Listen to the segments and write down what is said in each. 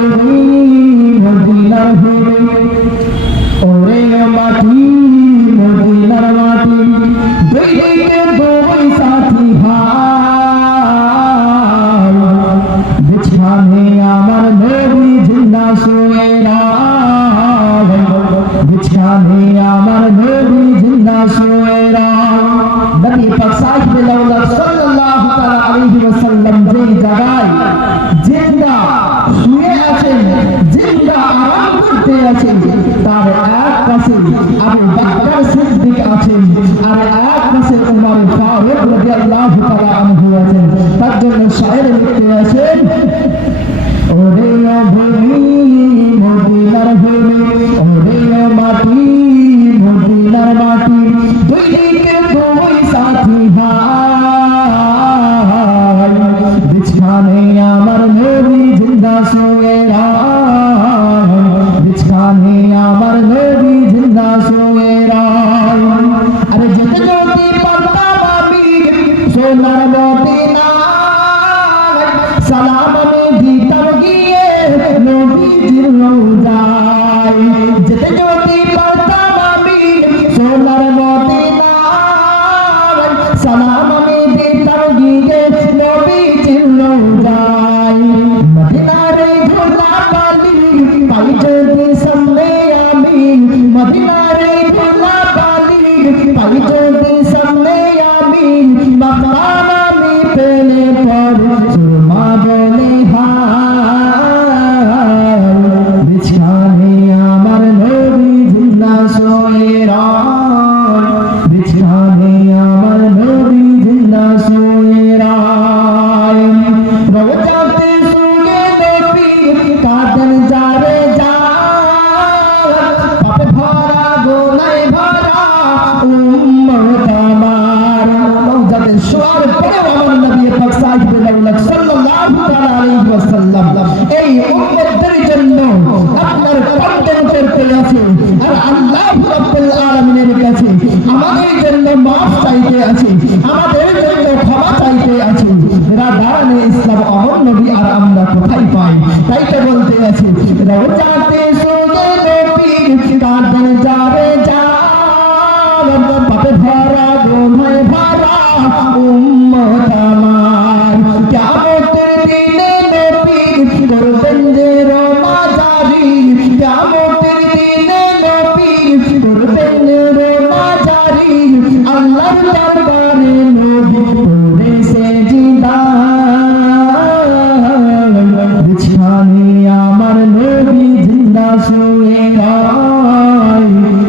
ভূমি মদিনার ভূমি ওরে মাটি মদিনার মাটি দুই দিকে দুই সাথী ভাই বিছানে আমার নবী জিন্দা শুয়ে রায় বিছানে আমার নবী জিন্দা শুয়ে রায় নবী পাক সাল্লাল্লাহু আলাইহি ওয়াসাল্লাম যেই জায়গায় জিন্দা শুয়ে আছেন জিন্দা আরাম করতে আছেন তার এক পাশে আবু বকর সিদ্দিক আছেন আর এক পাশে উমর ফারুক রাদিয়াল্লাহু তাআলা আনহু আছেন তার জন্য শায়ের লিখতে আছেন ওরে ভূমি মদিনার ভূমি ওরে মাটি মদিনার মাটি দুই দিকে দুই সাথী ভাই বিছানে আমার নবী জিন্দা শুয়ে রায় বিছানে আমার নবী জিন্দা শুয়ে রায় আরে যেতে যদি পারতাম আমি সোনার মদিনা সালাম আমি দিতাম গিয়ে নবীজির রওজায় যেতে যদি পারতাম আমি সোনার মদিনা সালাম আমি দিতাম গিয়ে নবীজির রওজায় মদিনার ধুলা বালি পাই যদি সামনে আমি মদিনার ধুলা বালি পাই যদি সামনে আমি মাকাম আমি পেলে পর সুরমা বলে হায় বিছানে আমার নবী জিন্দা শুয়ে রায় বিছানে আমার নবী জিন্দা শুয়ে রায় রওজাতে শুয়ে নবী কাঁদেন যারে যায় পাপে ভরা গোনায় ভরা উম্মত আমার রওজাতে শোয়ার পরে আমার নবী পাক সাল্লাল্লাহু আলাইহি ওয়াসাল্লাম এই উম্মতের জন্য আপনার কন্টেন্ট করতে আছে আর আল্লাহ রাব্বুল আলামিনের কাছে আমাদের জন্য মাফ চাইতে আছে আমাদের জন্য ক্ষমা চাইতে আছে রাদানে ইসলাম অমর নবী আর আমরা কোথায় পাই তাই তো বলতে আছে রওজাতে শুয়ে নবী কাঁদেন যারে যায় পাপে ভরা গোনায় ভরা উম্মত আমার কিয়ামতের দিনে নবী করবেন যে রোজাদারি কিয়ামতের দিনে নবী করবেন রোজাদারি আল্লাহর দরবারে নবী পড়ে সেজদা বিছানে আমার নবী জিন্দা শুয়ে রায়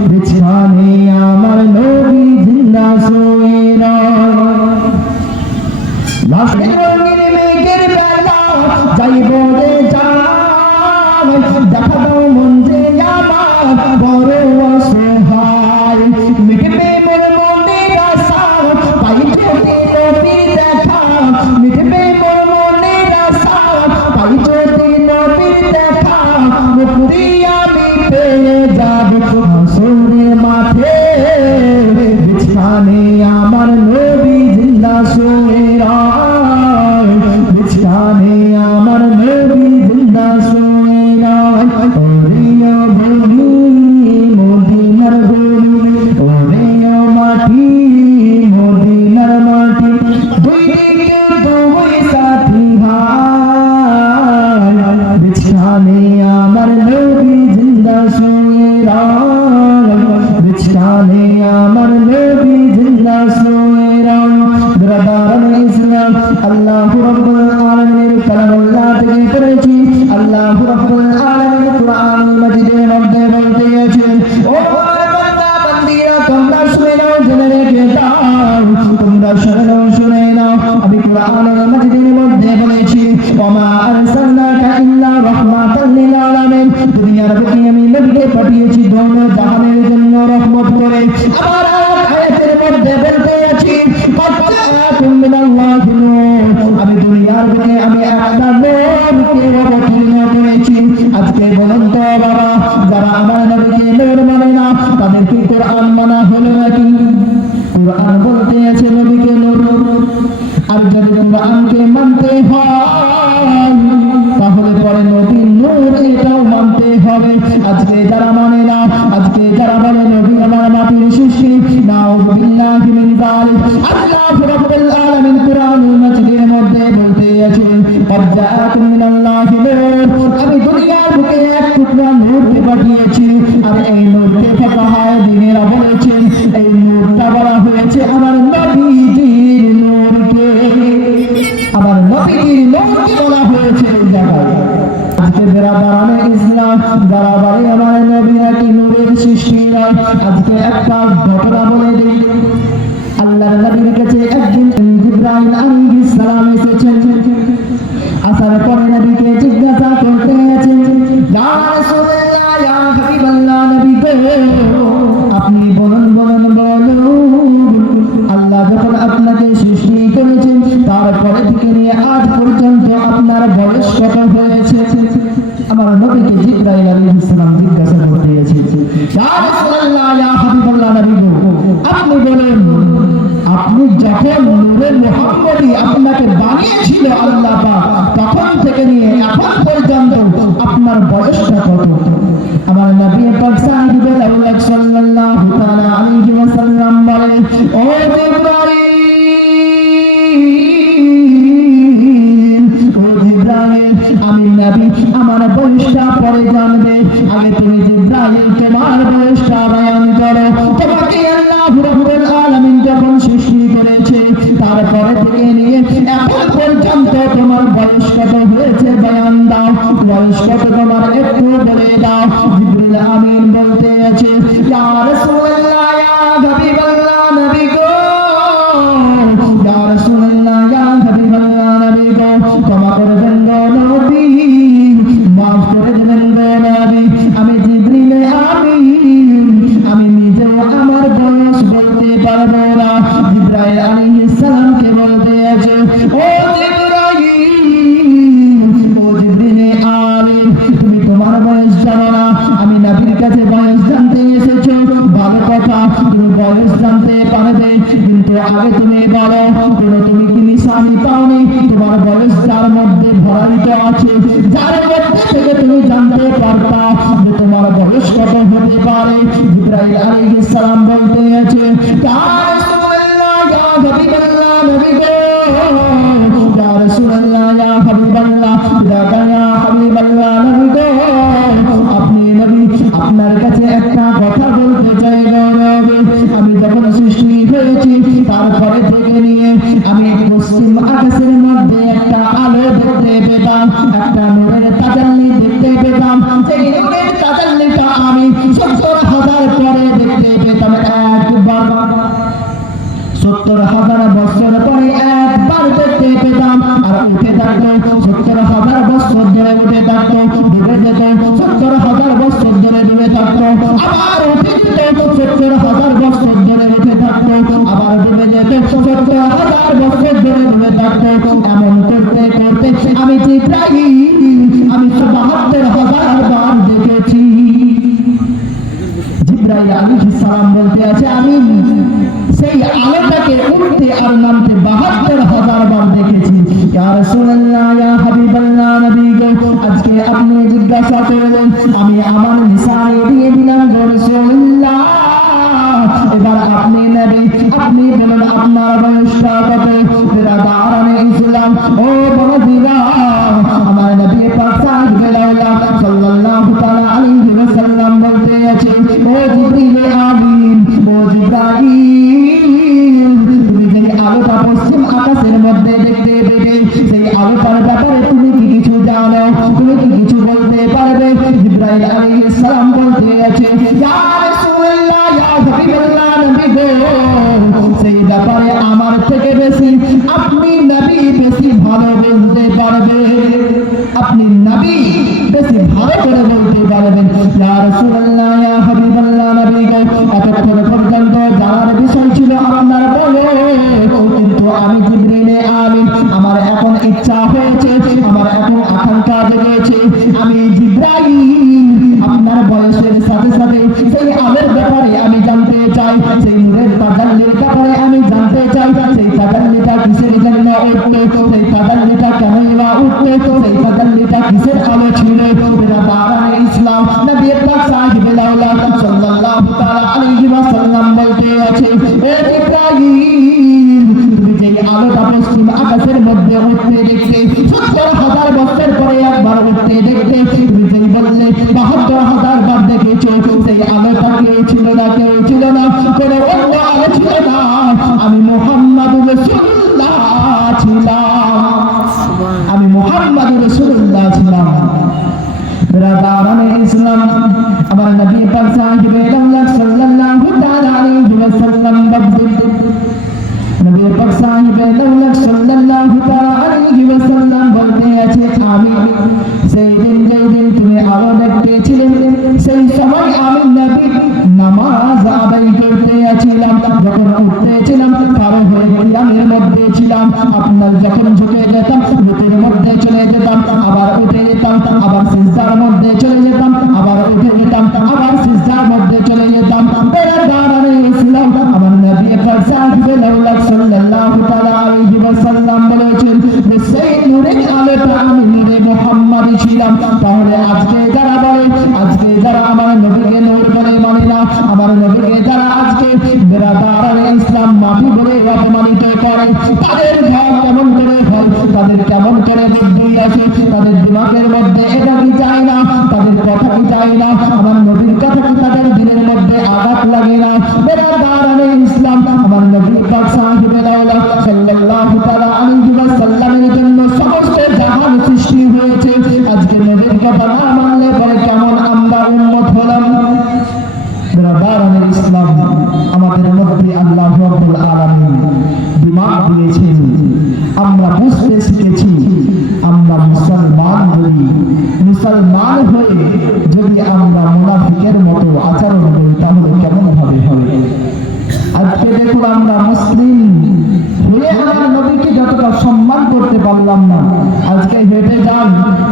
বিছানে আমার নবী জিন্দা শুয়ে রায় রঙের মেঘের বেলা যাইব রে যায় দেখা দাও মন যে আমার বড় অসহায় মিটবে মোর মনের আশা পাই যদি নবীর দেখা মিটবে মোর মনের আশা পাই যদি নবীর দেখা মুক্তি আমি পেয়ে যাব হাসরের মাঠে বিছানে আমার নবী জিন্দা শুয়ে রায় বিছানে আমার নবী জিন্দা শুয়ে রায় ওরে ভূমি মদিনার ভূমি ওরে মাটি মদিনার মাটি দুই দিকে দুই সাথী ভাই বিছানে আমার নবী জিন্দা শুয়ে রায় বিছানে আমার নবী জিন্দা শুয়ে রায় ব্রাদার ইসলাম আল্লাহু রাব্বুল আলামিনের কালামুল্লাহ থেকে পড়েছি আল্লাহু রাব্বুল আলামিন কুরআন মাজিদের মধ্যে বলতে আছেন ও বান্দা বান্দিরা তোমরা শুনে নাও জেনে রেখে দাও তোমরা শুনে নাও আমি কুরআন মাজিদের মধ্যে বলেছি ওমা আরসালনাকা ইল্লা রাহমাতাল লিল আলামিন দুনিয়ার বুকে আমি নবীকে পাঠিয়েছি দোনো জাহানের জন্য রহমত করে আবার আয়াতের মধ্যে বলতে আছি আমি দুনিয়ার বুকে আমি একটা নবীকে অবতীর্ণ করেছি আজকে বলেন তো বাবা যারা আমার নবীকে নূর মানে না তাদেরকে কোরআন মানা হলো নাকি কোরআন বলতে আছে নবীকে নূর আর যদি কোরআনকে মানতে হয় তাহলে পরে নবী নূর যারা বলে আমার নবী নাকি নূরের সৃষ্টি নয়, আজকে একটা ঘটনা বলে দিই। আল্লাহর নবীর কাছে একদিন জিবরাইল আলাইহিস সালাম এসেছেন। আসার পরে নবীকে জিজ্ঞাসা করতে আছেন, ইয়া রাসূলুল্লাহ, ইয়া হাবিবাল্লাহ, নবী গো, আপনি বলুন বলুন বলুন, আল্লাহ যখন আপনাকে সৃষ্টি করেছেন তারপরে থেকে নিয়ে আজ পর্যন্ত আপনার বয়স কত হয়েছে? আমার নবীকে জিবরাইল আলাইহিস সালাম জিজ্ঞাসা করতে আছেন, ইয়া রাসূলুল্লাহ, ইয়া হাবিবাল্লাহ, নবী গো, আপনি বলেন, আপনি যখন নূরে মুহাম্মদী আপনাকে বানিয়েছিল আল্লাহ পাক, তখন থেকে নিয়ে এখন পর্যন্ত আপনার বয়সটা কত? আমার নবী পাক সাল্লাল্লাহু তাআলা আলাইহি ওয়াসাল্লাম বলেন, ও জিবরাইল, আমি নবী আমার বয়সটা পরে জানবে, আগে তুমি জিবরাইল তোমার বয়সটা বয়ান করো। তোমাকে আল্লাহ রাব্বুল আলামিন যখন সৃষ্টি করেছে তারপরে থেকে নিয়ে এখন পর্যন্ত তোমার বয়স কত হয়েছে বয়ান দাও, বয়স কত তোমার একটু বলে দাও। জিবরিল আমিন বলতে আছে, ইয়া রাসূলুল্লাহ, ইয়া হাবিবাল্লাহ, নবী গো, ইয়া রাসূলুল্লাহ, ইয়া হাবিবাল্লাহ, নবী গো, ক্ষমা করে দেন গো নবী, মাফ করে দেন গো নবী, আমি জিবরিল আমিন, আমি নিজেও আমার বয়স বলতে পারবো না। জিবরাইল আলাইহিস সালামকে বলতে আছে, ও জিবরাইল, ও জিবরিল আমিন, তুমি তোমার বয়স জানো না, আমি নবীর কাছে বয়স জানতে এসেছো, ভালো কথা, তুমি বয়স জানতে পারবে, কিন্তু আগে তুমি বলো, তুমি কি নিশানি পাওনি? তোমার বয়স যার মধ্যে ভরাইত আছে, যার মধ্যে থেকে তুমি জানতে পারতা যে তোমার বয়স কত হতে পারে। জিবরাইল আলাইহিস সালাম বলতে আছে, ইয়া রাসূলুল্লাহ, ইয়া হাবিবাল্লাহ, নবী গো, ইয়া রাসূলুল্লাহ, ইয়া হাবিবাল্লাহ, ইয়া হাবিবাল্লাহ, নবী গো, আপনি নবী, আপনার কাছে একটা কথা বলতে চাই গো নবী, আমি যখন সৃষ্টি হয়েছি তারপরে থেকে নিয়ে আমি পশ্চিম আকাশের মধ্যে একটা আলো দেখতে পেতাম, একটা নূরের তাজাল্লি দেখতে পেতাম, সেই নূরের তাজাল্লিটা আমি ৭০,০০০ পরে দেখতে পেতাম একবার, ৭০,০০০ বছর পরে একবার দেখতে পেতাম, আর উঠে থাকতো ৭০,০০০ বছর ধরে উঠে থাকতো, ডুবে যেত ৭০,০০০ বছর ধরে ডুবে থাকতো, আবার উঠে যেত ৭০,০০০ বছর ধরে উঠে থাকতো, আবার ডুবে যেত ৭০,০০০ বছর ধরে ডুবে থাকতো। এমন করতে করতে আমি জিবরাইল, আমি ৭২,০০০ বার দেখেছি। জিবরাইল আলাইহিস সালাম বলতে আছে, আমি সেই আলোটাকে উঠতে আর নামতে ৭২,০০০ বার দেখেছি। ইয়া রাসূলুল্লাহ, ইয়া হাবিবাল্লাহ, নবী গো, আজকে আপনি জিজ্ঞাসা করলেন, আমি আমার নিশানি দিয়ে দিলাম গো রাসূলুল্লাহ, এবার আপনি নবী, আপনি বলেন আপনার বয়সটা কত? বিরাদারানে ইসলাম, ও বন্ধুরা, আমার নবী পাক সাল্লাল্লাহু তাআলা আলাইহি ওয়াসাল্লাম বলতে আছে, ও জিবরিল আমিন, ও জিবরাইল, তুমি যে আলোটা পশ্চিম আকাশের মধ্যে দেখতে পেতে, সেই আলোটার ব্যাপারে তুমি কি কিছু জানো? তুমি কি কিছু বলতে পারবে? জিবরাইল আলাইহিস সালাম বলতে আছে, ইয়া রাসূলুল্লাহ, ইয়া হাবিবাল্লাহ, নবী গো, সেই ব্যাপারে আমার থেকে বেশি আপনি নবী বেশি ভালো বলতে পারবে, আপনি নবী বেশি ভালো করে বলতে পারবেন। ইয়া রাসূলুল্লাহ, ইয়া হাবিবাল্লাহ, নবী গো, এতক্ষণ পর্যন্ত জানার বিষয় ছিল আপনার বলে, কিন্তু আমি জিবরিল আমিন, আমার এখন ইচ্ছা হয়েছে, আমার এখন আকাঙ্ক্ষা জেগেছে, আমি জিবরাইল আপনার বয়সের সাথে সাথে সেই আলোর ব্যাপারে আমি জানতে চাই, সেই নূরের তাজাল্লির ব্যাপারে আমি জানতে চাই, সেই তাজাল্লিটা কিসের জন্য উঠলো, সেই তাজাল্লিটা কেনই বা উঠলো, সেই তাজাল্লিটা কিসের আলো ছিল? বিরাদারানে ইসলাম, নবী পাক সাল্লাল্লাহু তাআলা আলাইহি ওয়াসাল্লাম বলতে আছে, হে জিবরাইল, তুমি যে আলোটা পশ্চিম আকাশের মধ্যে উঠতে দেখতে, ৭০,০০০ বছর পরে একবার উঠতে দেখতে, তুমি যেই বললে ৭২,০০০ বার দেখেছো, সেই আলোটা কেউ ছিল না, কেউ ছিল না, কোনো অন্য আলো ছিল না, আমি মুহাম্মাদুর রাসূলুল্লাহ ছিলাম, আমি মুহাম্মাদুর রাসূলুল্লাহ ছিলাম। বিরাদারানে ইসলাম, আপনার যখন ঝুঁকে যেতাম রুকুর মধ্যে চলে যেতাম, আবার উঠে যেতাম, আবার সিজদার মধ্যে চলে যেতাম, আবার উঠে যেতাম, আবার সিজদার মধ্যে চলে যেতাম। বেরাদারানে ইসলাম আমার নবী পাক সাল্লাল্লাহু তাআলা আলাইহি ওয়াসাল্লাম বলেছেন যে সেই নূরের আলোতে আমি নূরে মুহাম্মাদি ছিলাম। তাহলে আজকে যারা বলে, আজকে যারা আমার নবীকে নূর বলে মানে না, আমার নবীকে যারা আজকে বেরাদারানে ইসলাম মাটি বলে অপমানিত করে, তাদের ভাব কেমন করে হয়, তাদের কেমন করে বুদ্ধি আসে, তাদের দিমাগের মধ্যে এটা কি যায় না, তাদের কথা কি যায় না, আমার নবীর কথা কি তাদের দিলের মধ্যে আঘাত লাগে না। বেরাদারানে ইসলাম আমার নবী পাক সাল্লাল্লাহু তাআলা আলাইহি ওয়াসাল্লামের জন্য সমস্ত জাহান সৃষ্টি হয়েছে। আজকে নবীর কথা না মানলে পরে কেমন আমরা উম্মত হলাম। বেরাদারানে ইসলাম আমাদের মধ্যে আল্লাহ রাব্বুল আলামিন দিমাগ দিয়েছেন, আমরা বুঝতে শিখেছি। আমরা মুসলমান হই, মুসলমান হয়ে যদি আমরা মুনাফিকের মতো আচরণ করি তাহলে কেমন ভাবে হবে? আজকে দেখুন আমরা মুসলিম হয়ে আমার নবীকে যতটা সম্মান করতে পারলাম না, আজকে হেঁটে যান,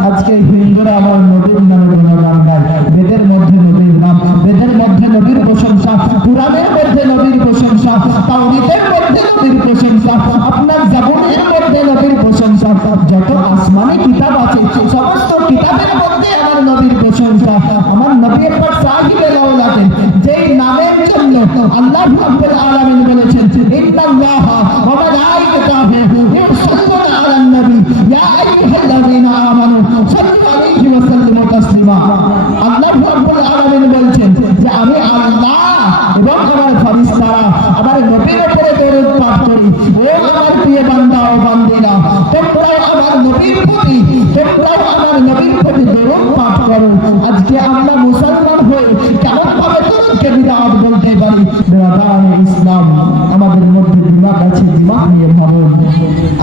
আজকে হিন্দুরা আমার নবীর নামে গুণগান গায়, বেদের মধ্যে নবীর নাম, বেদের মধ্যে নবীর প্রশংসা, কুরআনের মধ্যে নবীর প্রশংসা, তাওরীতের মধ্যে নবীর প্রশংসা, আপনার জাবুরের মধ্যে নবীর প্রশংসা, যত আসমানি কিতাব আছে সমস্ত কিতাবের মধ্যে আমার নবীর প্রশংসা। আমার নবী পাক সাহিবে লাউলাতে যেই নামের জন্য আল্লাহ রাব্বুল আলামিন বলেছেন ইন্নাল্লাহা ওয়া মালাইকাতাহু ইউসাল্লুনা আলান নবী ইয়া আইয়ুহাল্লাযীনা আমানু সাল্লু আলাইহি ওয়া সাল্লিমু তাসলিমা। আল্লাহ রাব্বুল আলামিন বলেছেন যে আমি আল্লাহ এবং আমার ফেরেশতারা আমার নবীর উপরে দরুদ পাঠ করি। ও আমার প্রিয় বান্দা ও বান্দীরা, তোমরা আমার নবীর প্রতি, তোমরা আমার নবীর প্রতি দরুদ পাঠ করো। আজকে আমরা মুসলমান হয়ে কেমন ভাবে দরুদকে বিদআত বলতে পারি? বেরাদারানে ইসলাম আমাদের মধ্যে দিমাগ আছে, দিমাগ নিয়ে ভাবুন।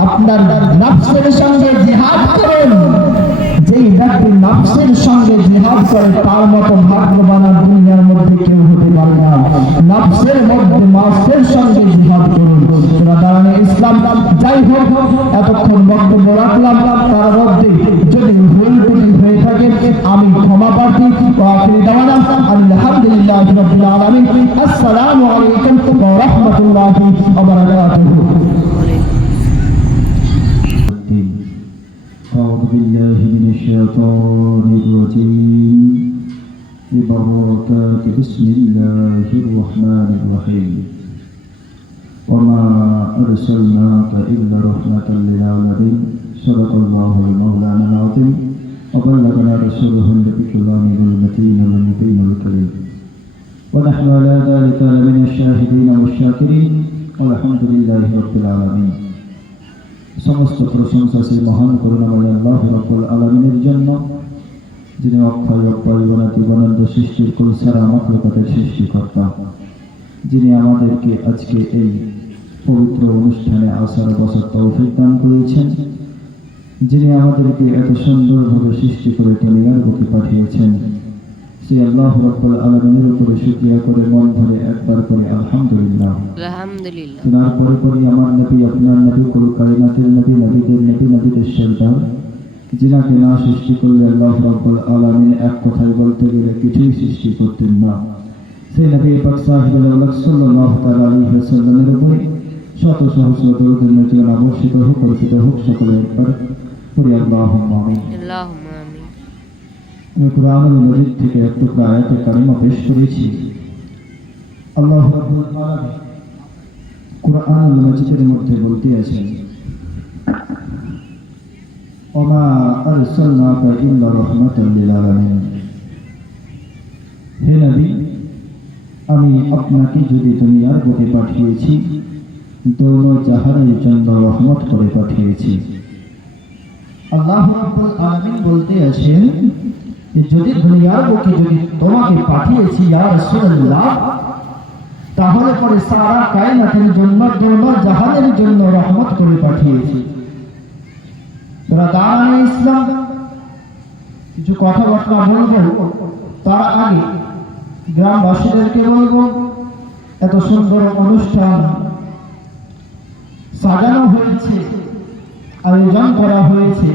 আপনার নফসের সঙ্গে জিহাদ করুন। যেই ব্যক্তি নফসের সঙ্গে জিহাদ করে তার মতো ভাগ্যবান দুনিয়ার মধ্যে কেউ হতে পারে না। নফসের মধ্যে নফসের সঙ্গে জিহাদ করুন। বেরাদারানে ইসলাম যাই হোক, এতক্ষণ বক্তব্য রাখলাম, তার মধ্যে যদি ভুল ত্রুটি হয়ে থাকে আমি ক্ষমা প্রার্থী। আখির দাওয়ানা আলহামদুলিল্লাহি রাব্বিল আলামিন। আসসালামু আলাইকুম ওয়া রাহমাতুল্লাহি ওয়া বারাকাতুহু। أعوذ بالله من الشيطان الرجيم ببركات بسم الله الرحمن الرحيم وما أرسلناك إلا رحمة للعالمين صدق الله المولانا العظيم وبلغنا رسوله النبي الأمين المتين المبين الكريم ونحن على ذلك لمن الشاهدين والشاكرين والحمد لله رب العالمين। সমস্ত প্রশংসা সেই মহান করুণাময় আল্লাহ রাব্বুল আলামিনের জন্য, যিনি অক্ষয় অপরিবর্তনীয় জীবনানন্দ সৃষ্টির কুল সারা মাখলুকাতের সৃষ্টিকর্তা, যিনি আমাদেরকে আজকে এই পবিত্র অনুষ্ঠানে আসার বসার তৌফিক দান করেছেন, যিনি আমাদেরকে এত সুন্দরভাবে সৃষ্টি করে দুনিয়ার বুকে পাঠিয়েছেন, সেই আল্লাহ রাব্বুল আলামিনের উপরে শুকরিয়া করে মন ভরে একবার করে আলহামদুলিল্লাহ। তারপরে পরে আমার নবী, আপনার নবী, কুল কায়নাতের নবী, নবীদের নবী, নবীদের সরদার, যিনাকে না সৃষ্টি করলে আল্লাহ রাব্বুল আলামিন এক কথায় বলতে গেলে কিছুই সৃষ্টি করতেন না, সেই নবী পাক সাল্লাল্লাহু তাআলা আলাইহি ওয়াসাল্লামের উপরে শত সহস্র দরুদের নজর অবশ্যই হোক, কর্পিত হোক। সকলে একবার পড়ি আল্লাহুম্মা আমিন। আমি কুরআনুল মাজিদ থেকে এক টুকরা আয়াতে কারিমা পেশ করেছি। আল্লাহ রাব্বুল আলামিন কুরআনুল মাজিদের মধ্যে বলতে আছেন, ওমা আরসালনাকা ইল্লা রাহমাতাল লিল আলামিন। হে নবী, আমি আপনাকে যদি দুনিয়ার বুকে পাঠিয়েছি দোনো জাহানের জন্য রহমত করে পাঠিয়েছি। আল্লাহ রাব্বুল আলামিন বলতে আছেন যে যদি দুনিয়ার বুকে যদি তোমাকে পাঠিয়েছি ইয়া রাসূলুল্লাহ, তাহলে পরে সারা কায়নাতের জন্য, দোনো জাহানের জন্য রহমত করে পাঠিয়েছি। ব্রাদারানে ইসলাম, কিছু কথাবার্তা বলবো, তার আগে গ্রামবাসীদেরকে বলবো এত সুন্দর অনুষ্ঠান সাজানো হয়েছে, আয়োজন করা হয়েছে।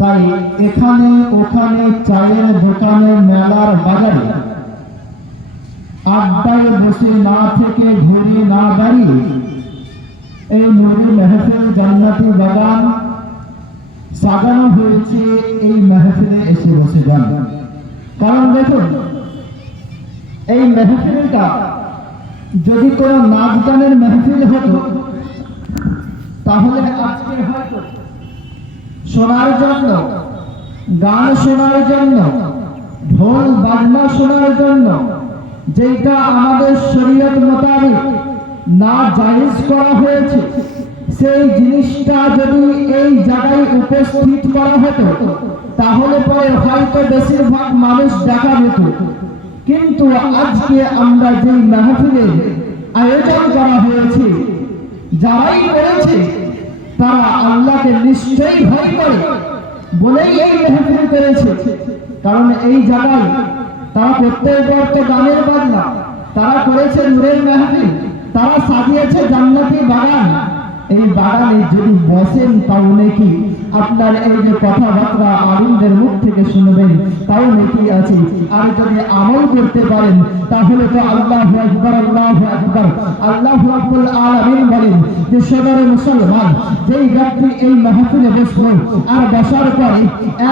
তাই এখানে ওখানে চায়ের দোকানে, মেলার বাজারে আড্ডায় বসে না থেকে, ঘুরে না দাঁড়িয়ে এই নূরে মেহফিল জান্নাতি বাগান সাজানো হয়েছে। এই মেহফিলে এসে বসে যান। কারণ দেখুন, এই মেহফিলটা যদি কোনো নাচ গানের মেহফিল হতো, তাহলে আজকে হয়তো শোনার জন্য, গান শোনার জন্য, ঢোল বাজনা শোনার জন্য, যেটা আমাদের শরীয়ত মোতাবেক না জায়েজ করা হয়েছে, সেই জিনিসটা যদি এই জায়গায় উপস্থিত করা হতো, তাহলে পরে হয়তো বেশিরভাগ মানুষ দেখা যেত। কিন্তু আজকে আমরা যে মাহফিলের আয়োজন করা হয়েছে, যারাই করেছে তারা আল্লাহকে নিশ্চয়ই ভয় করে বলেই এই মাহফিল করেছে। কারণ এই জায়গায় তারা প্রত্যেক বর্ত গানের বাজনা, তারা করেছে নূরের মাহফিল, তারা সাজিয়েছে জান্নাতি বাগান। এই বাগানে যদি বসেন তাহলে কি আপনার এই যে কথাবার্তা আলিমদের মুখ থেকে শুনবেন, তাও নাকি আছে। আর যদি আমল করতে পারেন তাহলে তো আল্লাহু আকবার, আল্লাহু আকবার। আল্লাহ রাব্বুল আলামিন বলেন যে সদরে মুসলমান যেই ব্যক্তি এই মাহফিলে বসলো আর বসার পরে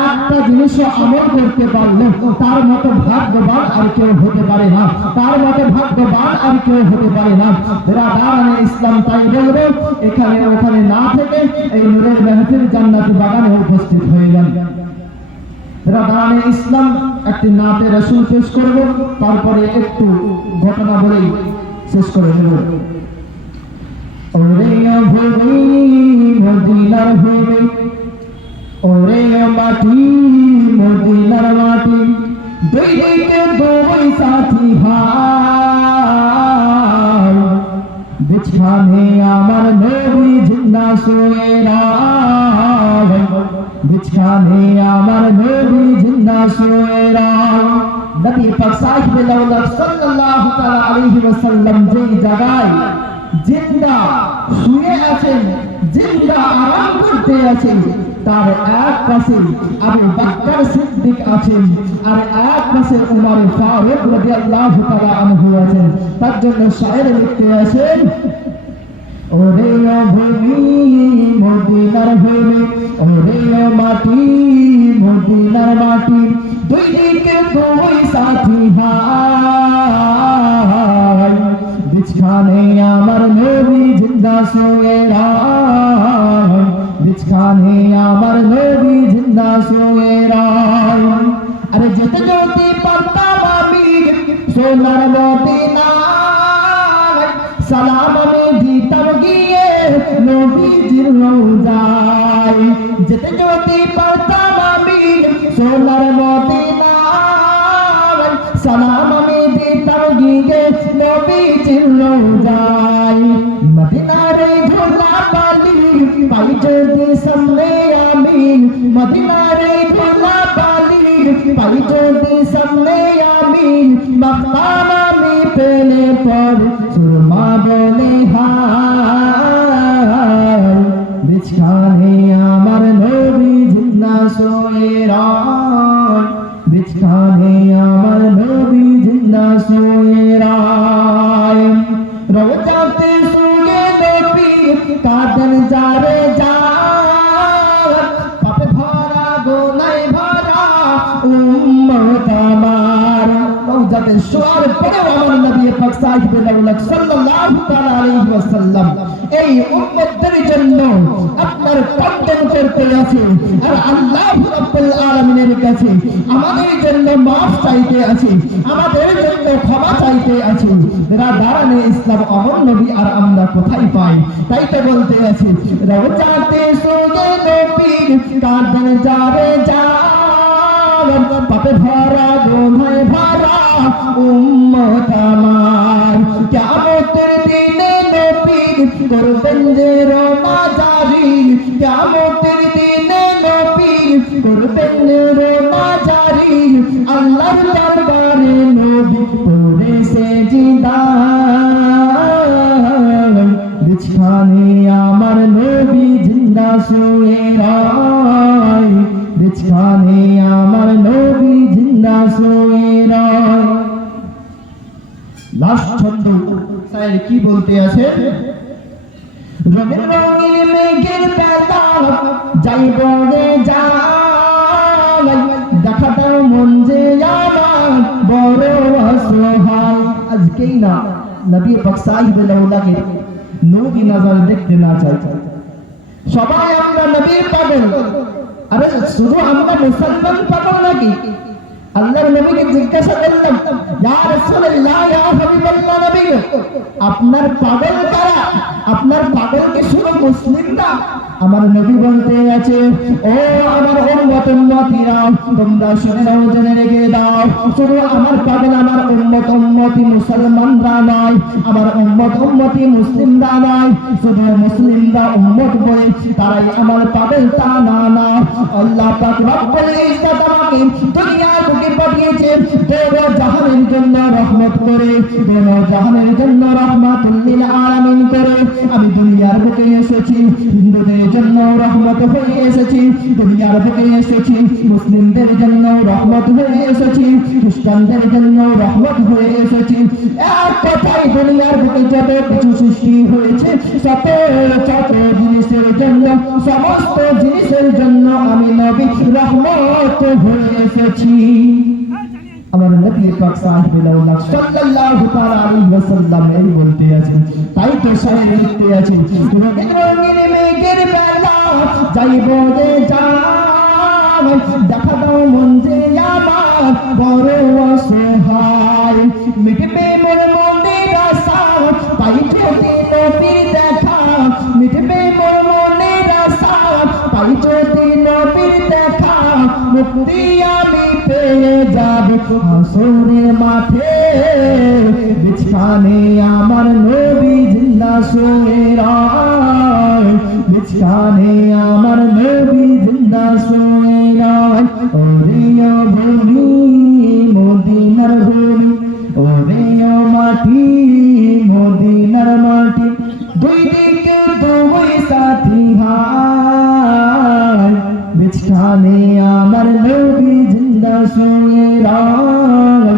একটা জিনিস আমল করতে পারলো, তার মতো ভাগ্যবান আর কেউ হতে পারে না, তার মতো ভাগ্যবান আর কেউ হতে পারে না। রাদারানে ইসলাম তাই বলবে, এখানে ওখানে না থেকে এই নূরের মাহফিল জান্নাতি বাগানে উপস্থিত হয়ে যান। রাদারানে ইসলাম একটি নাতে রাসূল পেশ করব, তারপরে একটু ঘটনা বলেই শেষ করে দেব। ওরে ভূমি মদিনার ভূমি, ওরে মাটি মদিনার মাটি, দুই দিকে দুই সাথী ভাই, বিছানে আমার নবী জিন্দা শুয়ে রায়, বিছানে আমার নবী জিন্দা শুয়ে রায়। নবী পাক সাল্লাল্লাহু তাআলা আলাইহি ওয়াসাল্লাম যেই জায়গায় জিন্দা শুয়ে আছেন, জিন্দা আরাম করতে আছেন, তার এক পাশে আবু বকর সিদ্দিক আছেন, আর এক পাশে উমর ফারুক রাদিয়াল্লাহু তাআলা আনহু আছেন। তার জন্য শায়ের লিখতে আছেন, ওরে ভূমি মদিনার ভূমি, ওরে মাটি মদিনার মাটি, দুই দিকে দুই সাথী ভাই, বিছানে আমার নবী জিন্দা শুয়ে রায়, বিছানে আমার নবী জিন্দা শুয়ে রায়। আরে যেতে যদি পারতাম আমি সোনার মদিনা, সালাম আমি দিতাম গিয়ে নবীজির রওজায়। যেতে যদি পারতাম আমি সোনার মদিনা, সালাম আমি দিতাম গিয়ে নবীজির রওজায়। মদিনার ধুলা বালি পাই যদি সামনে আমি, মদিনার ধুলা বালি পাই যদি সামনে আমি, মাকতাম আমি পেলে পর সুরমা বলে হায়, বিছানে আমার নবী জিন্দা শুয়ে রায়, বিছানে আমার নবী জিন্দা শুয়ে রায়। রওজাতে শুয়ে নবী কাঁদেন যারে যায়, পাপে ভরা গোনায় ভরা উম্মত আমার। রওজাতে শোয়ার পরেও আমার নবী পাক সাল্লাল্লাহু তাআলা আলাইহি ওয়াসাল্লাম এই উম্মতদের জন্য আপনার কন্টেন্ট করতে আছে, আর আল্লাহ রাব্বুল আলামিনের কাছে আমাদের জন্য মাফ চাইতে আছে, আমাদের জন্য ক্ষমা চাইতে আছে। রাদারানে ইসলাম অমর নবী আর আমরা কোথায় পাই? তাই তো বলতে আছে, রওজাতে শুয়ে নবী কাঁদেন যারে যায়, পাপে ভরা গোনায় ভরা উম্মত আমার। কিয়ামতের দিনে নবী করবেন যে রোমাজারি, কিয়ামতের দিনে নবী করবেন রোমাজারি, আল্লাহর দরবারে নবী পড়ে সেজদা, বিছানে আমার নবী জিন্দা শুয়ে রয়। লাস্ট ছন্দ স্যার কি বলতে আছে? রঙের রঙের মেঘের বেলা যাইব রে যাই, দেখা দাও মন যে আমার বড় অসহায়। আজকেই না নবী পাক সাহিবুল্লাহকে নবী নজর দেখতে না চাই। সবাই আমরা নবীর পাগল। আরে শুধু আমরা মুসলমান পাগল নাকি? আল্লাহর নবীকে জিজ্ঞাসা করলাম, ইয়া রাসূলুল্লাহ, ইয়া হাবিবাল্লাহ নবী, আপনার পাগল কারা? আপনার পাগল কি শুধু মুসলিমরা? আমার নবী বলতে আছে, ও আমার উম্মত উম্মতিরা, তোমরা শুনে নাও, জেনে রেখে দাও, শুধু আমার পাগল আমার উম্মত উম্মতি মুসলমানরা নয়, আমার উম্মত উম্মতি মুসলিমরা নয়, শুধু মুসলিমরা উম্মত বলে তারাই আমার পাগল, তা না। না, আল্লাহ পাক রব্বুল ইজ্জত আমাকে দুনিয়ার বুকে পাঠিয়েছে পুরো জাহানের জন্য রহমত করে, পুরো জাহানের জন্য রাহমাতুল লিল আলামিন করে। আমি দুনিয়ার বুকে এসেছি হিন্দুদের জন্য রহমত হয়ে এসেছি, দুনিয়ার বুকে এসেছি মুসলিমদের জন্য রহমত হয়ে এসেছি, খ্রিস্টানদের জন্য রহমত হয়ে এসেছি। এক কথায় দুনিয়ার বুকে যত কিছু সৃষ্টি হয়েছে শত শত জিনিসের জন্য, সমস্ত জিনিসের জন্য আমি নবী রহমত হয়ে এসেছি। আমার নবী পাক সাল্লাল্লাহু আলাইহি ওয়াসাল্লাম এই বলতে আছেন। তাই তো শায়ের লিখতে আছেন, রঙিন রঙিন মেঘের বেলা যাইব রে যাই, দেখা দাও মন যে আমার বড় অসহায়, মিটবে মোর মনের আশা পাই যদি নবীর দেখা, মিটবে মোর মনের আশা পাই যদি নবীর দেখা, মুক্তি আমি পেয়ে যাব হাসরের মাঠে, বিছানে আমার নবী জিন্দা শুয়ে রয়, বিছানে আমার নবী জিন্দা শুয়ে রয়। ওরে ও ভূমি মদিনার ভূমি, ওরে ও মাটি মদিনার মাটি, দুই দিকে দুই সাথী হায়, বিছানে আমার নবী জিন্দা শুয়ে রয়,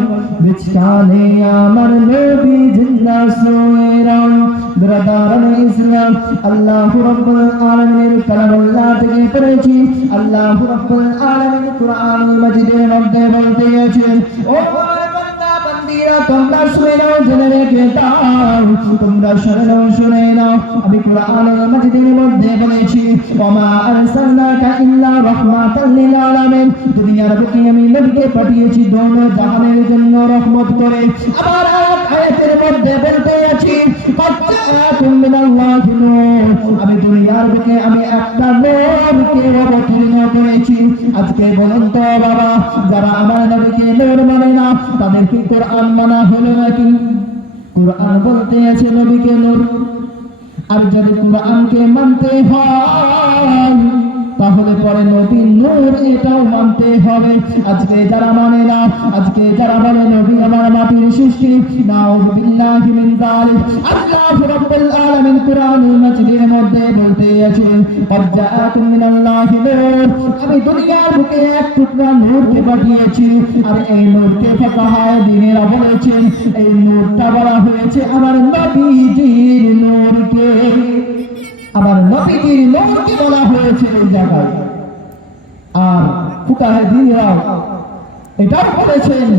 বিছানে আমার নবী জিন্দা শুয়ে রয়। ব্রাদারান ইসলাম, আল্লাহু রাব্বুল আলামিনের কালামুল্লাহ থেকে পড়েছি। আল্লাহু রাব্বুল আলামিন কুরআন মাজিদের মধ্যে বলতে আছেন, ও তোমরা শুনে নাও, জেনে রেখে দাও, তোমরা শুনে নাও, শুনে নাও। আমি কুরআনের মাজিদের মধ্যে বলেছি, ওমা আরসালনাকা ইল্লা রাহমাতাল লিল আলামিন, দুনিয়ার বুকে আমি নবীকে পাঠিয়েছি দোনো জাহানের জন্য রহমত করে। আবার আয়াতের মধ্যে বলতে আছি, কজ্জাআকুম মিনাল্লাহি নূর, আমি দুনিয়ার বুকে আমি একটা নূরকে অবতীর্ণ করেছি। আজকে বলেন তো বাবা, যারা আমার নবীকে নূর মানে না তাদের কি কোরআন মানা হলো নাকি? কোরআন বলতে আছে নবীকে নূর, আর যদি কোরআনকে মানতে হয় তাহলে পরে নবী নূর এটাও মানতে হবে। আজকে যারা মানে না, আজকে যারা বলে নবী আমার মাটির সৃষ্টি, নাউযু বিল্লাহি মিন যালিক, আল্লাহ রাব্বুল আলামিন কুরআনুল মাজিদের মধ্যে বলতে আছে, কজ্জাআকুম মিনাল্লাহি নূর, আমি দুনিয়ার বুকে এক টুকরা নূরকে পাঠিয়েছি। আর এই নূরকে ফাকাহায়ে দ্বীনেরা বলেছেন, এই নূরটা বলা হয়েছে আমার নবীজির নূরকে, আমার নবীজির নূরকে বলা হয়েছে এই জায়গায়। আর ফুকাহে দ্বীনেরা এটাও বলেছেন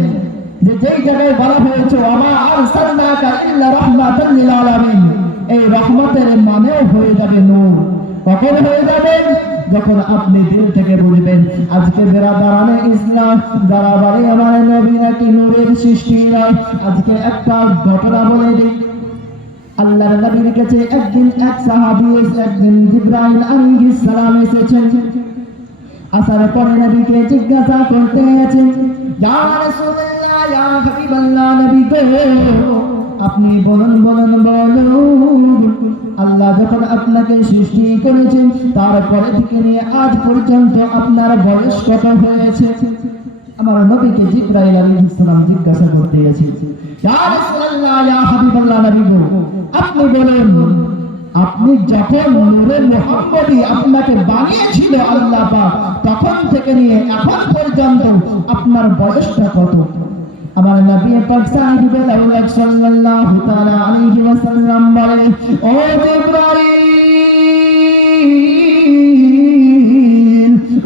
যে যেই জায়গায় বলা হয়েছে ওমা আরসালনাকা ইল্লা রাহমাতাল লিল আলামিন, এই রহমতের মানেও হয়ে যাবে নূর। কখন হয়ে যাবে? যখন আপনি দিল থেকে বুঝবেন। আজকে বেরাদারানে ইসলাম যারা বলে আমার নবী নাকি নূরের সৃষ্টি নয়, আজকে একটা ঘটনা বলে দিই। আল্লাহর নবীর কাছে একদিন এক সাহাবী একদিন জিবরাইল আলাইহিস সালাম এসেছেন। আসার পরে নবীকে জিজ্ঞাসা করতে আছেন, ইয়া রাসূলুল্লাহ, ইয়া হাবিবাল্লাহ, নবী গো আপনি বলুন বলুন বলুন, আল্লাহ যখন আপনাকে সৃষ্টি করেছেন তারপরে থেকে নিয়ে আজ পর্যন্ত আপনার বয়স কত হয়েছে? আমার নবীকে জিবরাইল আলাইহিস সালাম জিজ্ঞাসা করতে আছে, ইয়া রাসূলুল্লাহ, ইয়া হাবিবাল্লাহ, নবী গো আপনি বলেন আপনি যখন নূরে মুহাম্মদী আপনাকে বানিয়েছিল আল্লাহ পাক, তখন থেকে নিয়ে এখন পর্যন্ত আপনার বয়সটা কত? আমার নবী পাক সাল্লাল্লাহু তাআলা আলাইহি ওয়াসাল্লাম বলেন, ও জিবরাইল,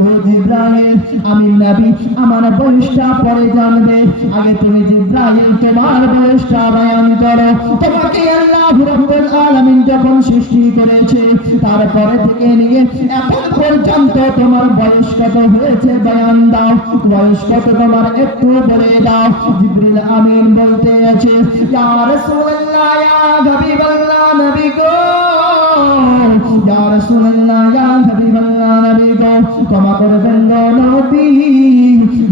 ও জিবরাইল, আমি নবী আমার বয়সটা পরে জানবে, আগে তুমি জিবরাইল তোমার বয়সটা বয়ান করো। তোমাকে আল্লাহ রাব্বুল আলামিন যখন সৃষ্টি করেছে তারপরে থেকে নিয়ে এখন পর্যন্ত তোমার বয়স কত হয়েছে বয়ান দাও, বয়স কত তোমার একটু বলে দাও। জিবরিল আমিন বলতে আছে, ইয়া রাসূলুল্লাহ, ইয়া হাবিবাল্লাহ, নবী গো, ইয়া রাসূলুল্লাহ, ইয়া হাবিবাল্লাহ, নবী গো, ক্ষমা করবেন গো নবী,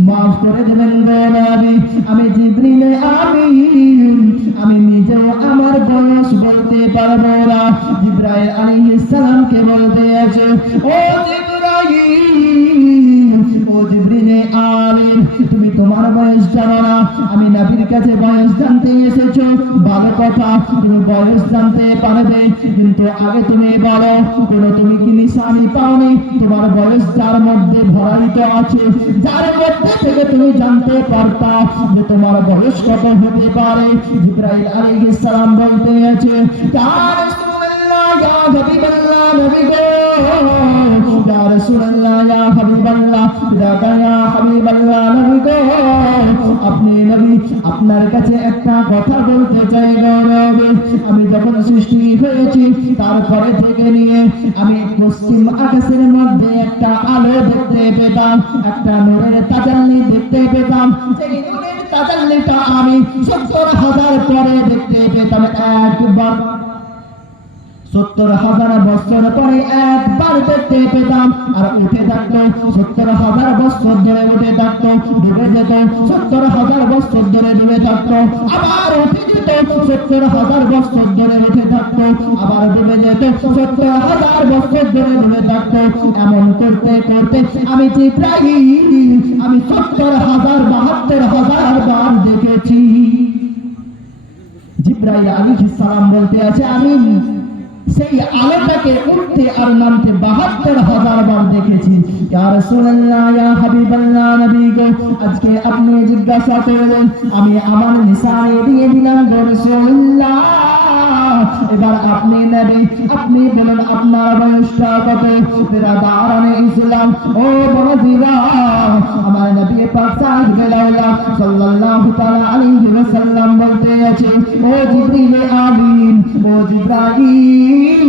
মাফ করে দেবেন গো নবী, আমি জিবরিল আমিন, আমি নিজেও আমার বয়স বলতে পারবো না। জিবরাইল আলাইহিস সালামকে বলতে আছে, ও জিবরাইল, ও জিবরিল আমিন, তুমি তোমার বয়স জানো না, আমি নবীর কাছে বয়স জানতে এসেছো, ভালো কথা, তুমি বয়স জানতে পারবে, কিন্তু আগে তুমি বলো, কোনো তুমি কি নিশানি পাওনি? তোমার বয়স যার মধ্যে ভরাইত আছে, যার মধ্যে থেকে তুমি জানতে পারতা যে তোমার বয়স কত হতে পারে। জিবরাইল আলাইহিস সালাম বলতে আছে, ইয়া রাসূলুল্লাহ, ইয়া হাবিবাল্লাহ, নবী গো, ইয়া রাসূলুল্লাহ, ইয়া হাবিবাল্লাহ, ইয়া হাবিবাল্লাহ, নবী গো, আপনি নবী, আপনার কাছে একটা কথা বলতে চাই গো নবী, আমি যখন সৃষ্টি হয়েছি তারপরে থেকে নিয়ে আমি পশ্চিম আকাশের মধ্যে একটা আলো দেখতে পেতাম, একটা নূরের তাজাল্লি দেখতে পেতাম, সেই নূরের তাজাল্লিটা আমি ৭০,০০০ পরে দেখতে পেতাম একবার, ৭০,০০০ বছর পরে একবার দেখতে পেতাম, আর উঠে থাকতো ৭০,০০০ বছর ধরে উঠে থাকতো, ডুবে যেত ৭০,০০০ বছর ধরে ডুবে থাকতো, আবার উঠে যেত ৭০,০০০ বছর ধরে উঠে থাকতো, আবার ডুবে যেত ৭০,০০০ বছর ধরে ডুবে থাকতো। এমন করতে করতে আমি জিবরাইল, আমি ৭০,০০০ ৭২,০০০ বার দেখেছি। জিবরাইল আলাইহিস সালাম বলতে আছে, আমি সেই আলোটাকে উঠতে আর নামতে ৭২,০০০ বার দেখেছি। ইয়া রাসূলুল্লাহ, ইয়া হাবিবাল্লাহ, নবী গো, আজকে আপনি জিজ্ঞাসা করলেন, আমি আমার নিশানি দিয়ে দিলাম গো রাসূলুল্লাহ, এবার আপনি নবী, আপনি বলেন আপনার বয়সটা কত? বিরাদারানে ইসলাম, ও বড়দিরা, আমার নবী পাক সাল্লাল্লাহু তাআলা আলাইহি ওয়াসাল্লাম বলতে আছে, ও জিবরিল আমিন, ও জিবরাইল,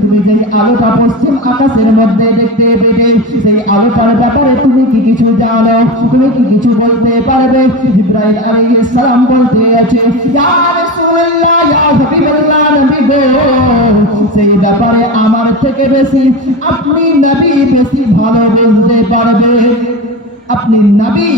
তুমি যেই আলোটা পশ্চিম আকাশের মধ্যে দেখতে পেলে, সেই আলোটার ব্যাপারে তুমি কি কিছু জানো? তুমি কি কিছু বলতে পারবে? জিবরাইল আলাইহিস সালাম বলতে আছে, ইয়া রাসূলুল্লাহ, ইয়া হাবিবাল্লাহ, নবী গো, সেই ব্যাপারে আমার থেকে বেশি আপনি নবী বেশি ভালো বলতে পারবে, আপনি নবী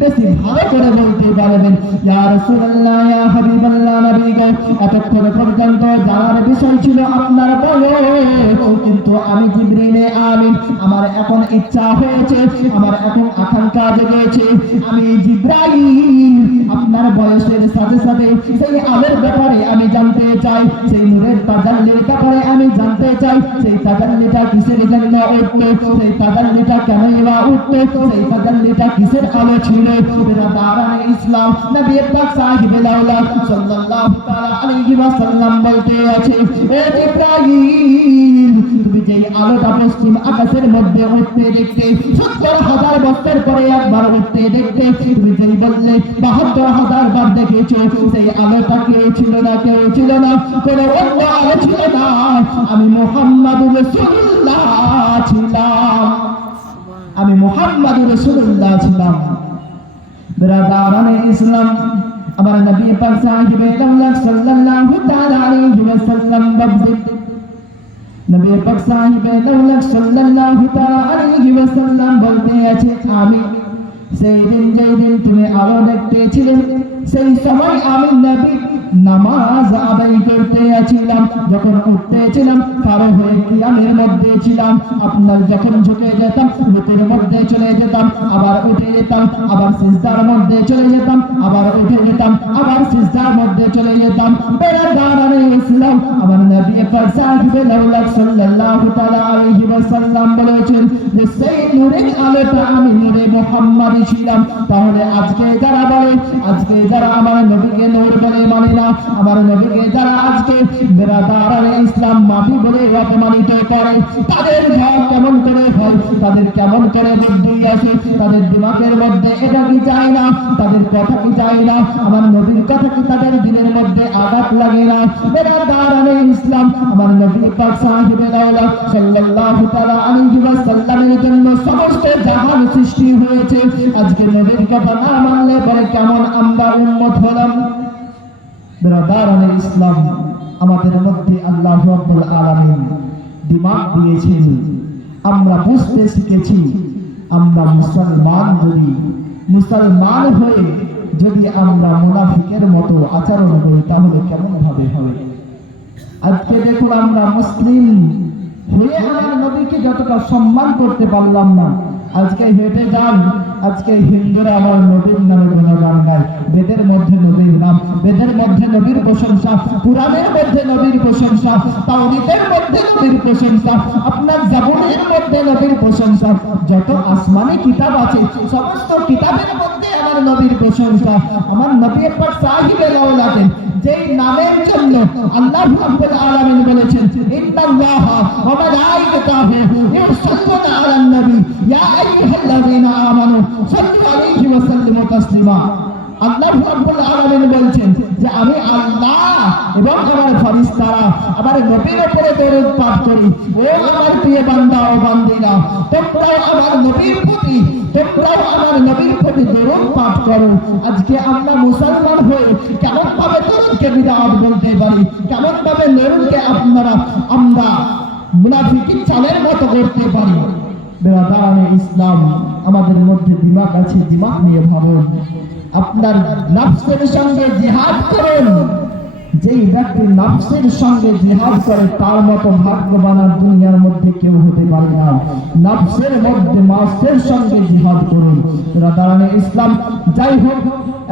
বেশি ভালো করে বলতে পারবেন। ইয়া রাসূলুল্লাহ, ইয়া হাবিবাল্লাহ, নবী গো, এতক্ষণ পর্যন্ত জানার বিষয় ছিল আপনার বয়স, কিন্তু আমি জিবরিল আমিন, আমার এখন ইচ্ছা হয়েছে, আমার এখন আকাঙ্ক্ষা জেগেছে, আমি জিবরাইল আপনার বয়সের সাথে সাথে সেই আলোর ব্যাপারে আমি জানতে চাই, সেই নূরের তাজাল্লির ব্যাপারে আমি জানতে চাই, সেই তাজাল্লিটা কিসের জন্য উঠলো, সেই তাজাল্লিটা কেনই বা উঠলো, সেই তাজাল্লিটা কিসের আলো ছিল। বিরাদারানে ইসলাম, নবী পাক সাহেবুল আওলাদ সাল্লাল্লাহু তাআলা আলাইহি ওয়াসাল্লাম বলতে আছে, ও জিবরাইল, তুমি যেই আলোটা পশ্চিম আকাশের মধ্যে উঠতে দেখতে, ৭০,০০০ বছর পরে একবার উঠতে দেখতে, তুমি যেই বললে ৭২,০০০ বার দেখেছো, সেই আলোটা কেউ ছিল না, কেউ ছিল না, কোনো অন্য আলো ছিল না, আমি মুহাম্মাদুর রাসূলুল্লাহ ছিলাম, আমি মুহাম্মাদুর রাসূলুল্লাহ ছিলাম। বিরাদারানে ইসলাম, আমার নবী পাক সাল্লাল্লাহু তাআলা আলাইহি ওয়াসাল্লাম বলতে, নবী পাক সাল্লাল্লাহু তাআলা আলাইহি ওয়াসাল্লাম বলতে আছে, আমি সেই দিন যেই দিন তুমি আলো দেখতেছিলে, সেই সময় আমি নবী নামাজ আদায় করতেছিলাম, যখন উঠতেছিলাম কারো হয়ে কিয়ামের মধ্যে ছিলাম, আপনার যখন ঝুঁকে যেতাম রুকুর মধ্যে চলে যেতাম, আবার উঠে যেতাম, আবার সিজদার মধ্যে চলে যেতাম, আবার উঠে যেতাম, আবার সিজদার মধ্যে চলে যেতাম। বেরাদারানে ইসলাম, আমার নবী পাক সাল্লাল্লাহু তাআলা আলাইহি ওয়াসাল্লাম বলেছেন যে সেই নূরের আলোতে আমি নূরে মুহাম্মাদি ছিলাম। তাহলে আজকে যারা বলে, আজকে যারা আমার নবীকে নূর বলে মানে না, আমার নবীকে যারা আজকে বেরাদারানে ইসলাম মাটি বলে অপমানিত করে, তাদের ঘর কেমন করে হয়, তাদের কেমন করে বুদ্ধি আসে, তাদের দিমাগের মধ্যে এটা কি যায় না, তাদের কথা কি যায় না, আমার নবীর কথা কি তাদের দিলের মধ্যে আঘাত লাগে না? বেরাদারানে ইসলাম, আমার নবী পাক সাল্লাল্লাহু তাআলা আলাইহি ওয়াসাল্লামের জন্য সমস্ত জাহান সৃষ্টি হয়েছে। আজকে নবীর কথা না মানলে পরে কেমন আমরা উম্মত হলাম? বেরাদারানে ইসলাম, আমাদের মধ্যে আল্লাহ রাব্বুল আলামিন দিমাগ দিয়েছেন, আমরা বুঝতে শিখেছি। আমরা মুসলমান হয়ে যদি আমরা মুনাফিকের মতো আচরণ করি তাহলে কেমন ভাবে হবে? আজকে দেখুন, আমরা মুসলিম হয়ে আমার নবীকে যতটা সম্মান করতে পারলাম না, আজকে হেঁটে যান, আজকে হিন্দুরা আমার নবীর নামে গুণগান গায়। বেদের মধ্যে নবীর নাম, বেদের মধ্যে নবীর প্রশংসা, কুরআনের মধ্যে নবীর প্রশংসা, তাওরীতের মধ্যে নবীর প্রশংসা, আপনার জাবুরের মধ্যে নবীর প্রশংসা, যত আসমানি কিতাব আছে সমস্ত কিতাবের মধ্যে আমার নবীর প্রশংসা। আমার নবী পাক সাহিবে লাউলাতেন যেই নামের জন্য আল্লাহ রাব্বুল আলামিন বলেছেন ইন্নাল্লাহা ওয়া মালাইকাতাহু ইউসাল্লুনা আলান নবী ইয়া আইয়ুহাল্লাযীনা আমানু সাল্লু আলাইহি ওয়া সাল্লিমু তাসলিমা। আল্লাহ রাব্বুল আলামিন বলছেন যে আমি আল্লাহ এবং আমার ফেরেশতারা আমার নবীর উপরে দরুদ পাঠ করি। ও আমার প্রিয় বান্দা ও বান্দিরা, তোমরাও আমার নবীর প্রতি দরুদ পাঠ করো। আজকে আমরা মুসলমান হয়ে কেমন ভাবে দরুদকে বিদআত বলতে পারি? কেমন ভাবে দরুদকে আমরা মুনাফিকি চালের মতো করতে পারি? বেরাদারানে ইসলাম, আমাদের মধ্যে দিমাগ আছে, দিমাগ নিয়ে ভাবুন। আপনার নফসের সঙ্গে জিহাদ করুন। যেই ব্যক্তি নফসের সঙ্গে জিহাদ করে তার মতো ভাগ্যবান আর দুনিয়ার মধ্যে কেউ হতে পারে না। নফসের মধ্যে মাসের সঙ্গে জিহাদ করুন। বেরাদারানে ইসলাম, যাই হোক,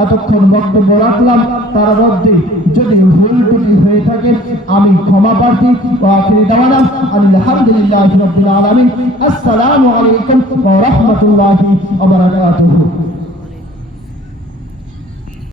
এতক্ষণ বক্তব্য রাখলাম, তার মধ্যে যদি ভুল ত্রুটি হয়ে থাকে আমি ক্ষমা প্রার্থী। ওয়া আখিরু দাওয়ানা আলহামদুলিল্লাহি রাব্বিল আলামিন। আসসালামু আলাইকুম ওয়া রাহমাতুল্লাহি ওয়া বারাকাতুহু।